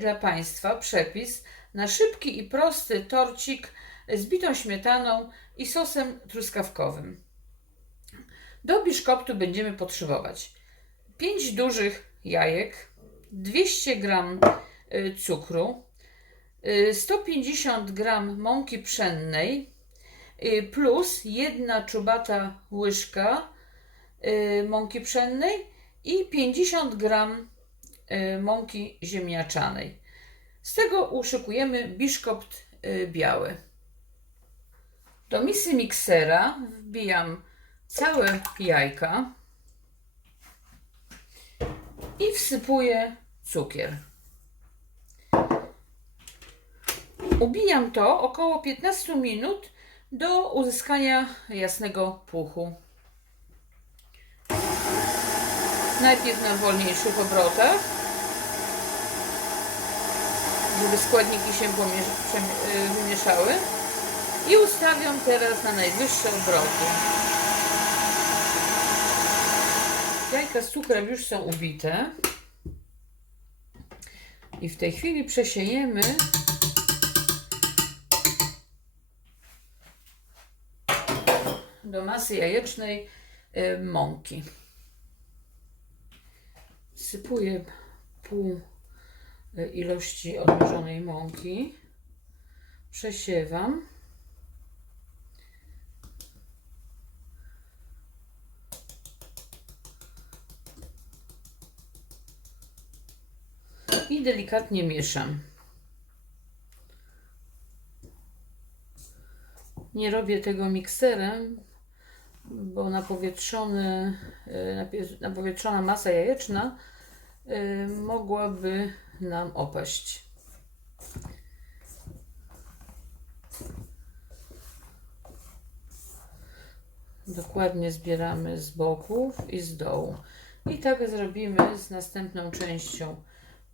dla Państwa przepis na szybki i prosty torcik z bitą śmietaną i sosem truskawkowym. Do biszkoptu będziemy potrzebować 5 dużych jajek, 200 g y, cukru, y, 150 g mąki pszennej y, plus jedna czubata łyżka y, mąki pszennej i 50 g y, mąki ziemniaczanej. Z tego uszykujemy biszkopt y, biały. Do misy miksera wbijam całe jajka i wsypuję cukier. Ubijam to około 15 minut do uzyskania jasnego puchu. Najpierw na wolniejszych obrotach, żeby składniki się y, wymieszały. I ustawiam teraz na najwyższe obroty. Jajka z cukrem już są ubite. I w tej chwili przesiejemy do masy jajecznej y, mąki. Sypuję pół ilości odmierzonej mąki. Przesiewam. I delikatnie mieszam. Nie robię tego mikserem, bo napowietrzone, y, napie- napowietrzona masa jajeczna y, mogłaby nam opaść. Dokładnie zbieramy z boków i z dołu. I tak zrobimy z następną częścią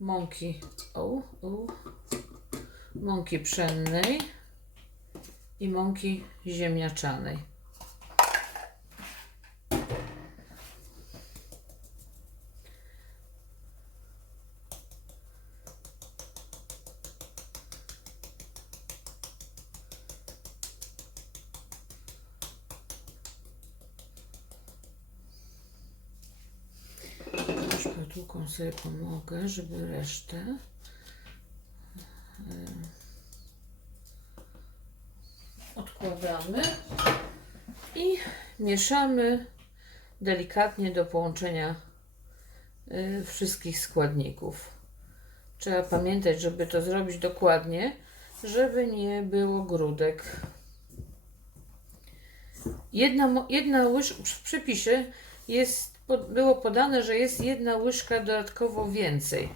mąki, o, o, mąki pszennej i mąki ziemniaczanej. Sobie pomogę, żeby resztę odkładamy i mieszamy delikatnie do połączenia e, wszystkich składników. Trzeba pamiętać, żeby to zrobić dokładnie, żeby nie było grudek. Jedna, jedna łyżka w przepisie jest, było podane, że jest jedna łyżka dodatkowo więcej.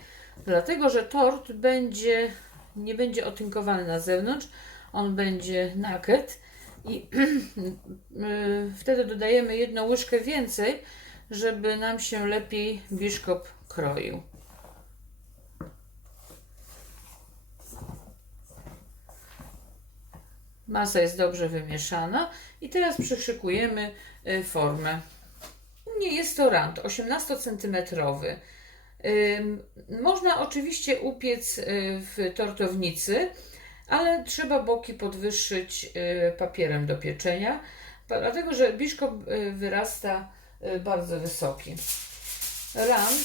Dlatego, że tort będzie, nie będzie otynkowany na zewnątrz, on będzie naked i y, wtedy dodajemy jedną łyżkę więcej, żeby nam się lepiej biszkop kroił. Masa jest dobrze wymieszana i teraz przyszykujemy y, formę. Mnie jest to rand 18 cm. Można oczywiście upiec y, w tortownicy, ale trzeba boki podwyższyć y, papierem do pieczenia, dlatego że biszkop y, wyrasta bardzo wysoki. Rand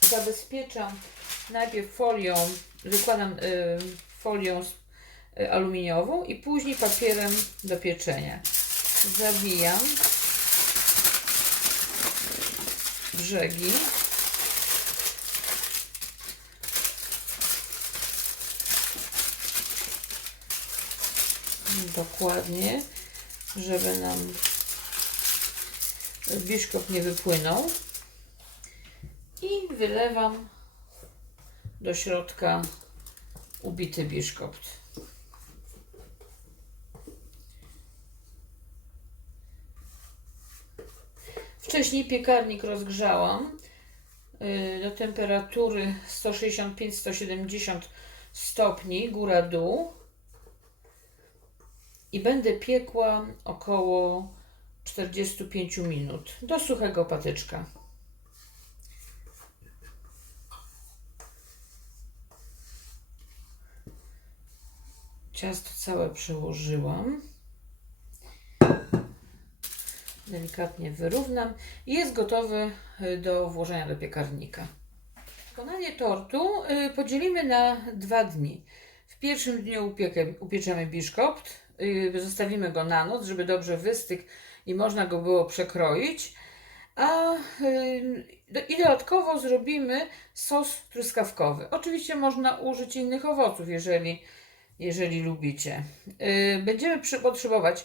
zabezpieczam najpierw folią, wykładam folią aluminiową i później papierem do pieczenia. Zawijam brzegi. Dokładnie, żeby nam biszkop nie wypłynął. I wylewam do środka ubity biszkopt. wcześniej piekarnik rozgrzałam y, do temperatury 165-170 stopni, góra-dół. I będę piekła około 45 minut do suchego patyczka. Ciasto całe przełożyłam. Delikatnie wyrównam i jest gotowy y, do włożenia do piekarnika. Wykonanie tortu y, podzielimy na dwa dni. W pierwszym dniu upiekę, upieczemy biszkopt, y, zostawimy go na noc, żeby dobrze wystygł i można go było przekroić. A i dodatkowo zrobimy sos truskawkowy. Oczywiście można użyć innych owoców, jeżeli, jeżeli lubicie. Będziemy potrzebować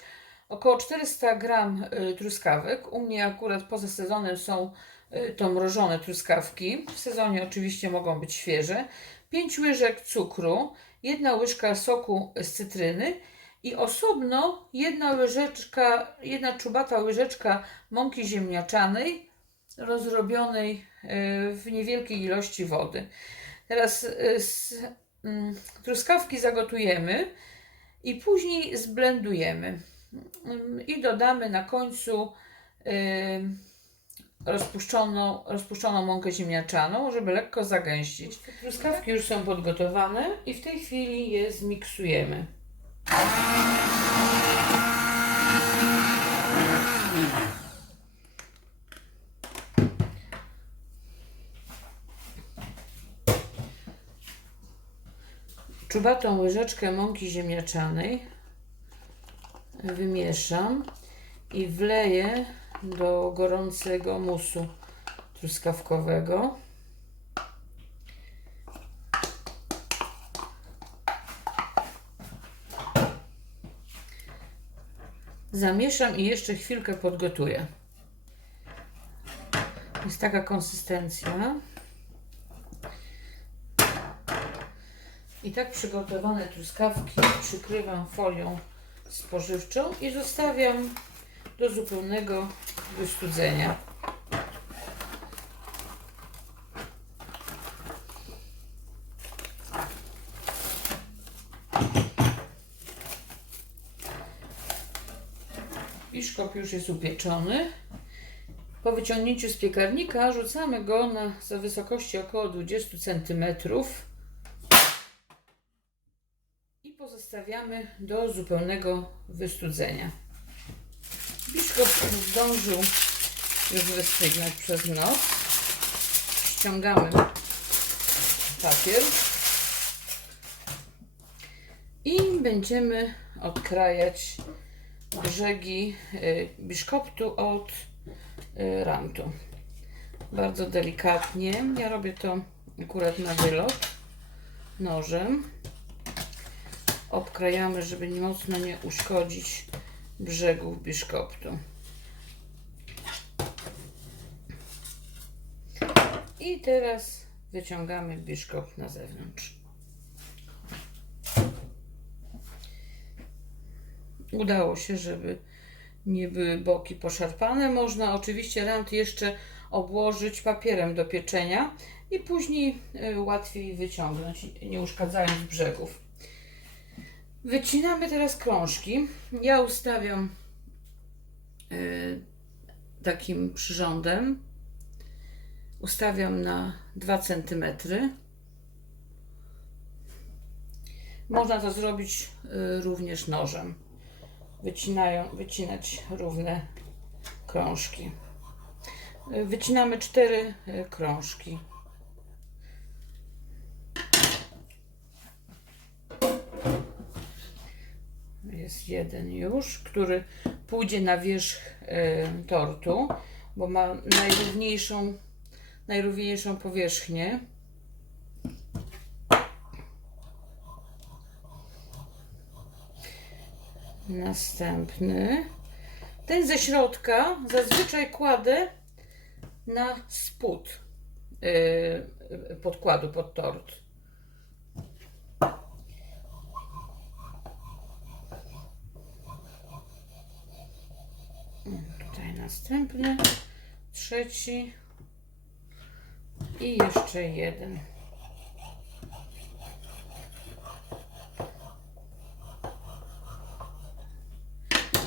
około 400 gram y, truskawek. U mnie akurat poza sezonem są y, to mrożone truskawki. W sezonie oczywiście mogą być świeże. 5 łyżek cukru, jedna łyżka soku z cytryny i osobno jedna łyżeczka, jedna czubata łyżeczka mąki ziemniaczanej rozrobionej y, w niewielkiej ilości wody. Teraz mm, truskawki zagotujemy i później zblendujemy. I dodamy na końcu y, rozpuszczoną, rozpuszczoną mąkę ziemniaczaną, żeby lekko zagęścić. Truskawki już są podgotowane i w tej chwili je zmiksujemy. czubatą łyżeczkę mąki ziemniaczanej wymieszam i wleję do gorącego musu truskawkowego. Zamieszam i jeszcze chwilkę podgotuję. Jest taka konsystencja. I tak przygotowane truskawki przykrywam folią spożywczą i zostawiam do zupełnego wystudzenia. Biszkop już jest upieczony. Po wyciągnięciu z piekarnika rzucamy go na za wysokości około 20 cm i pozostawiamy do zupełnego wystudzenia. Biszkop zdążył już wystygnąć przez noc. Ściągamy papier i będziemy odkrajać brzegi y, biszkoptu od y, rantu. Bardzo delikatnie. Ja robię to akurat na wylot nożem obkrajamy, żeby mocno nie uszkodzić brzegów biszkoptu. I teraz wyciągamy biszkopt na zewnątrz. Udało się, żeby nie były boki poszarpane. Można oczywiście rant jeszcze obłożyć papierem do pieczenia i później y, łatwiej wyciągnąć, nie uszkadzając brzegów. Wycinamy teraz krążki. Ja ustawiam y, takim przyrządem. Ustawiam na 2 cm. Można to zrobić y, również nożem. Wycinają, wycinać równe krążki. Y, Wycinamy cztery krążki. Jest jeden już, który pójdzie na wierzch y, tortu, bo ma najrówniejszą, najrówniejszą powierzchnię. Następny. Ten ze środka zazwyczaj kładę na spód y, podkładu pod tort. Tutaj następny, trzeci i jeszcze jeden.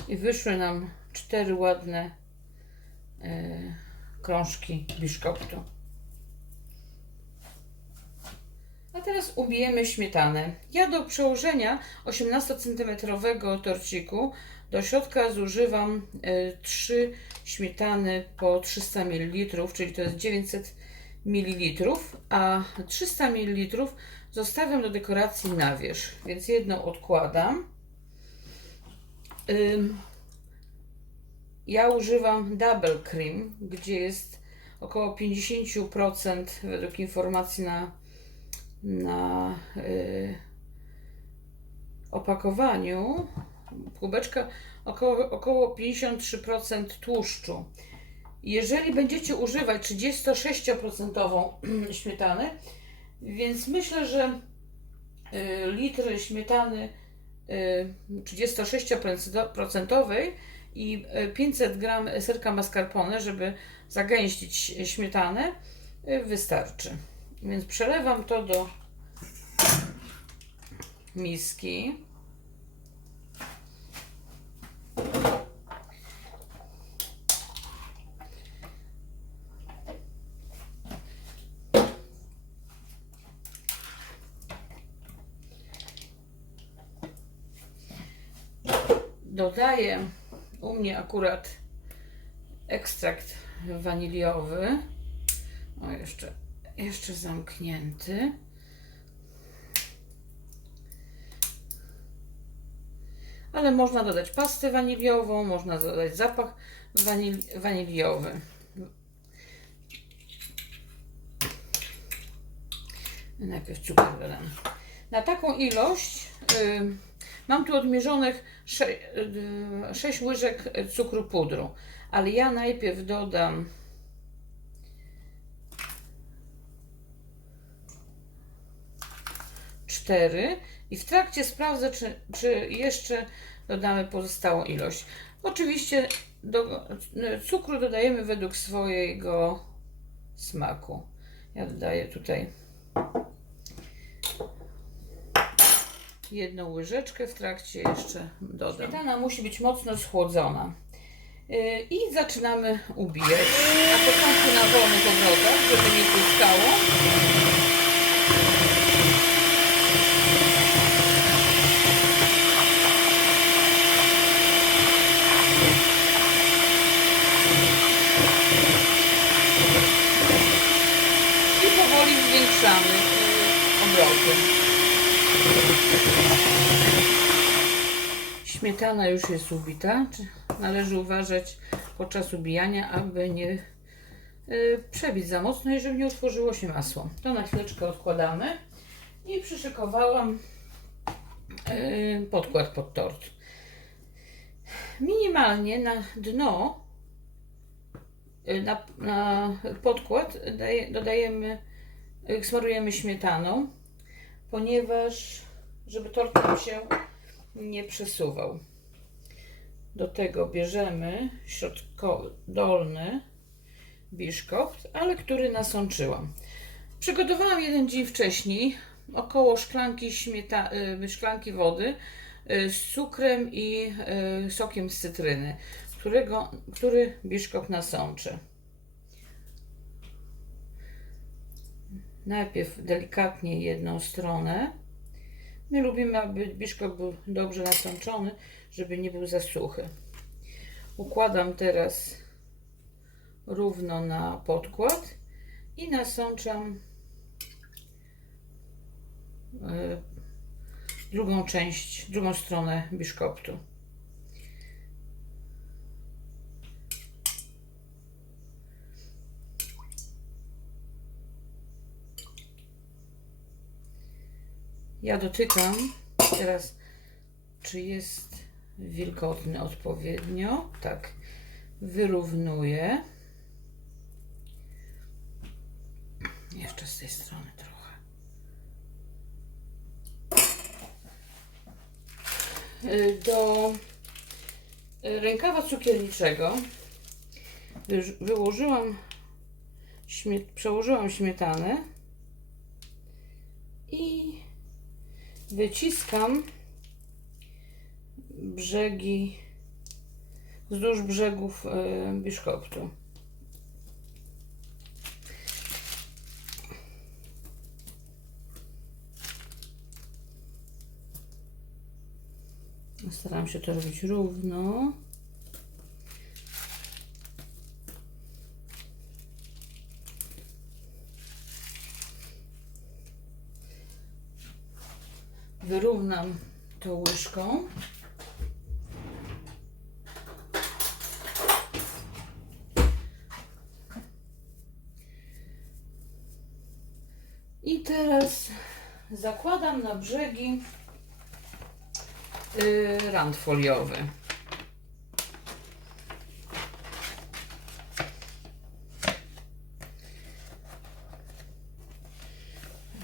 I wyszły nam cztery ładne e, krążki biszkoptu. A teraz ubijemy śmietanę. Ja do przełożenia 18 cm torciku do środka zużywam y, 3 śmietany po 300 ml, czyli to jest 900 ml, a 300 ml zostawiam do dekoracji na wierzch, więc jedną odkładam. Ja używam double cream, gdzie jest około 50% według informacji na, na y, opakowaniu kubeczka około, około 53% tłuszczu. Jeżeli będziecie używać 36% śmietany, więc myślę, że y, litr śmietany y, 36% i y, 500 gram serka mascarpone, żeby zagęścić śmietanę, y, wystarczy. Więc przelewam to do miski. Dodaję u mnie akurat ekstrakt waniliowy. O, jeszcze, jeszcze zamknięty. Ale można dodać pastę waniliową, można dodać zapach wanil, waniliowy. Najpierw cukier dodam. Na taką ilość y, mam tu odmierzonych 6 łyżek cukru pudru, ale ja najpierw dodam cztery i w trakcie sprawdzę, czy, czy jeszcze dodamy pozostałą ilość. Oczywiście do cukru dodajemy według swojego smaku. Ja dodaję tutaj jedną łyżeczkę, w trakcie jeszcze dodam. Śmietana musi być mocno schłodzona. Yy, I zaczynamy ubijać. Na początku na wolnych obrotach, żeby nie tłuskało. I powoli zwiększamy yy, obroty. Śmietana już jest ubita. Należy uważać podczas ubijania, aby nie y, przebić za mocno i żeby nie utworzyło się masło. To na chwileczkę odkładamy i przyszykowałam y, podkład pod tort. Minimalnie na dno y, na, na podkład daje, dodajemy, smarujemy śmietaną, ponieważ żeby tort nam się nie przesuwał. Do tego bierzemy środkowy, dolny biszkopt, ale który nasączyłam. Przygotowałam jeden dzień wcześniej około szklanki, śmieta, y, szklanki wody y, z cukrem i y, sokiem z cytryny, którego, który biszkopt nasączę. Najpierw delikatnie jedną stronę. My lubimy, aby biszkopt był dobrze nasączony, żeby nie był za suchy. Układam teraz równo na podkład i nasączam e, drugą część, drugą stronę biszkoptu. Ja dotykam teraz, czy jest wilgotny odpowiednio. Tak, wyrównuję. Jeszcze z tej strony trochę. Do rękawa cukierniczego wyłożyłam, śmie- przełożyłam śmietanę i wyciskam brzegi wzdłuż brzegów e, biszkoptu. Staram się to robić równo. Wyrównam to łyżką. I teraz zakładam na brzegi yy, rand foliowy.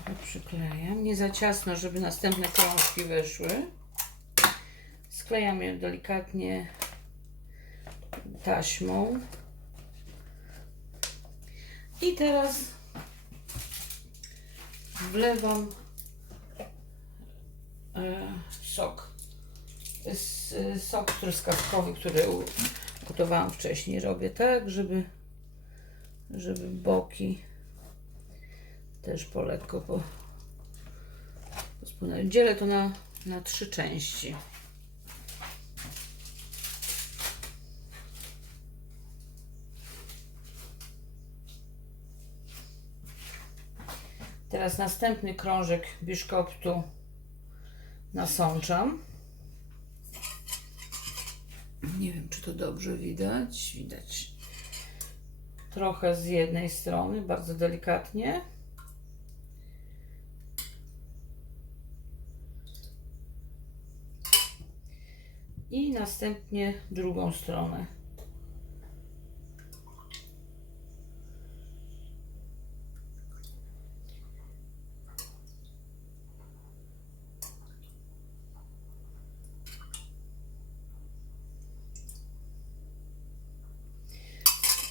Trochę Przyklejam, za ciasno, żeby następne krążki weszły. Sklejam je delikatnie taśmą. I teraz wlewam e, sok. S, sok truskawkowy, który gotowałam wcześniej. Robię tak, żeby, żeby boki też po lekko po. Dzielę to na, na trzy części. Teraz następny krążek biszkoptu nasączam. Nie wiem, czy to dobrze widać. Widać. Trochę z jednej strony, bardzo delikatnie. I następnie drugą stronę.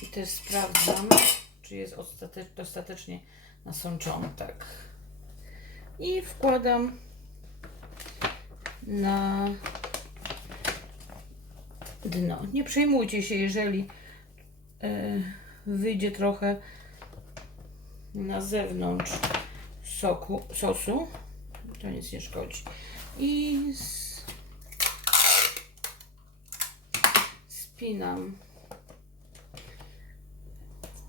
I też sprawdzam, czy jest ostate- dostatecznie nasączony. Tak. I wkładam na dno. Nie przejmujcie się, jeżeli e, wyjdzie trochę na zewnątrz soku, sosu. To nic nie szkodzi. I spinam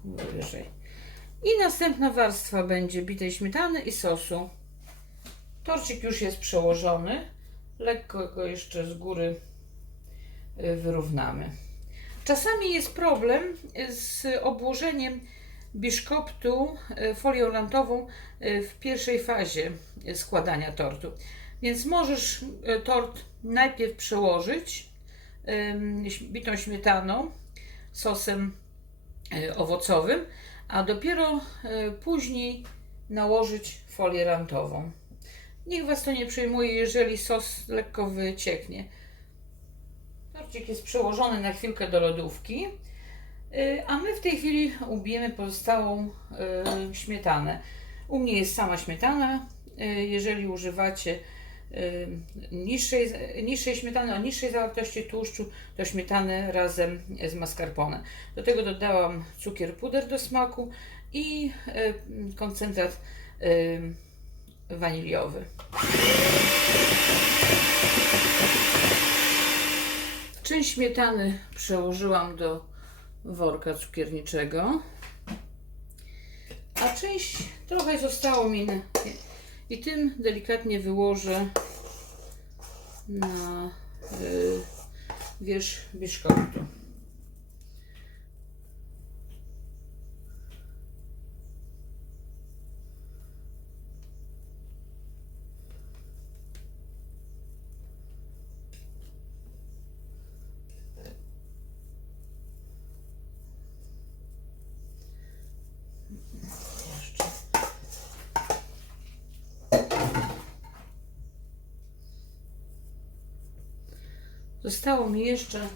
wyżej. I następna warstwa będzie bitej śmietany i sosu. Torcik już jest przełożony. Lekko go jeszcze z góry wyrównamy. Czasami jest problem z obłożeniem biszkoptu y, folią lantową y, w pierwszej fazie y, składania tortu. Więc możesz y, tort najpierw przełożyć bitą śmietaną, sosem y, owocowym, a dopiero y, później nałożyć folię rantową. Niech Was to nie przejmuje, jeżeli sos lekko wycieknie. Torcik jest przełożony na chwilkę do lodówki, y, a my w tej chwili ubijemy pozostałą y, śmietanę. U mnie jest sama śmietana. Y, Jeżeli używacie niższej, niższej śmietany o niższej zawartości tłuszczu, to śmietanę razem z mascarpone. Do tego dodałam cukier puder do smaku i koncentrat waniliowy. Część śmietany przełożyłam do worka cukierniczego, a część trochę zostało mi na, i tym delikatnie wyłożę na y, wierzch biszkoptu. Mi jeszcze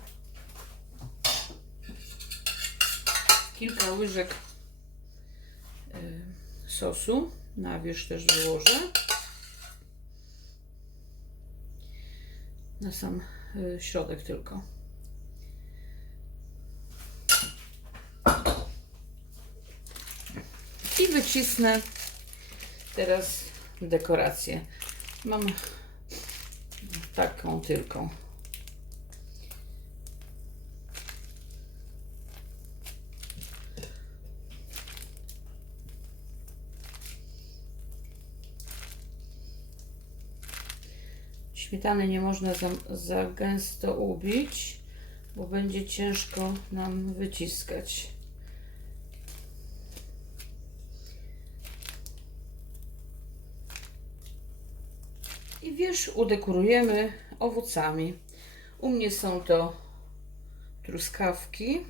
kilka łyżek y, sosu. Na wierzch też wyłożę. Na sam y, środek tylko. I wycisnę teraz dekorację. Mam taką tylką. Śmietany nie można za, za gęsto ubić, bo będzie ciężko nam wyciskać. I wierzch udekorujemy owocami. U mnie są to truskawki,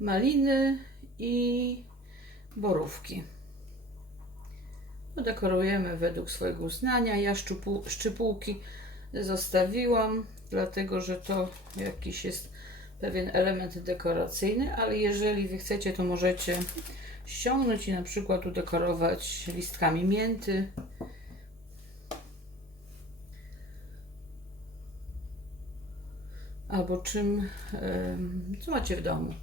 maliny i borówki. Udekorujemy według swojego uznania. Ja szczypu, szczypułki zostawiłam, dlatego że to jakiś jest pewien element dekoracyjny, ale jeżeli Wy chcecie, to możecie ściągnąć i na przykład udekorować listkami mięty. Albo czym, co macie w domu.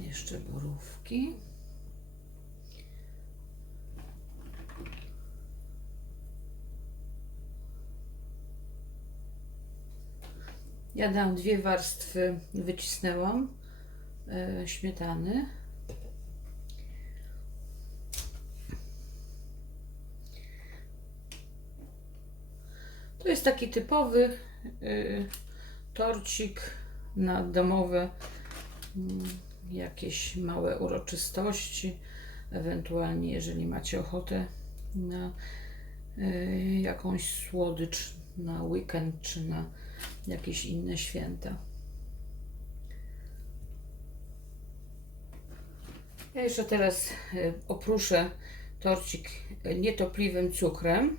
Jeszcze borówki. Ja dam dwie warstwy, wycisnęłam e, śmietany. To jest taki typowy y, torcik na domowe mm, jakieś małe uroczystości, ewentualnie jeżeli macie ochotę na y, jakąś słodycz na weekend czy na jakieś inne święta. Ja jeszcze teraz y, opruszę torcik nietopliwym cukrem,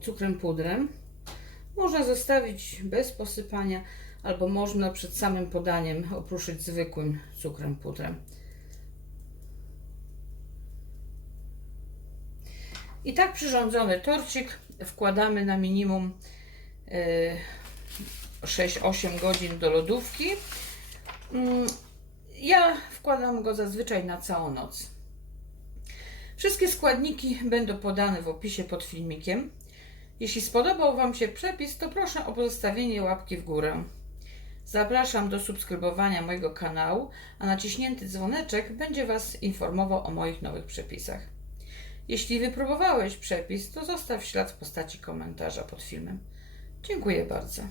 cukrem pudrem. Można zostawić bez posypania, albo można przed samym podaniem opruszyć zwykłym cukrem pudrem. I tak przyrządzony torcik wkładamy na minimum e, 6-8 godzin do lodówki. Mm, Ja wkładam go zazwyczaj na całą noc. Wszystkie składniki będą podane w opisie pod filmikiem. Jeśli spodobał Wam się przepis, to proszę o pozostawienie łapki w górę. Zapraszam do subskrybowania mojego kanału, a naciśnięty dzwoneczek będzie Was informował o moich nowych przepisach. Jeśli wypróbowałeś przepis, to zostaw ślad w postaci komentarza pod filmem. Dziękuję bardzo.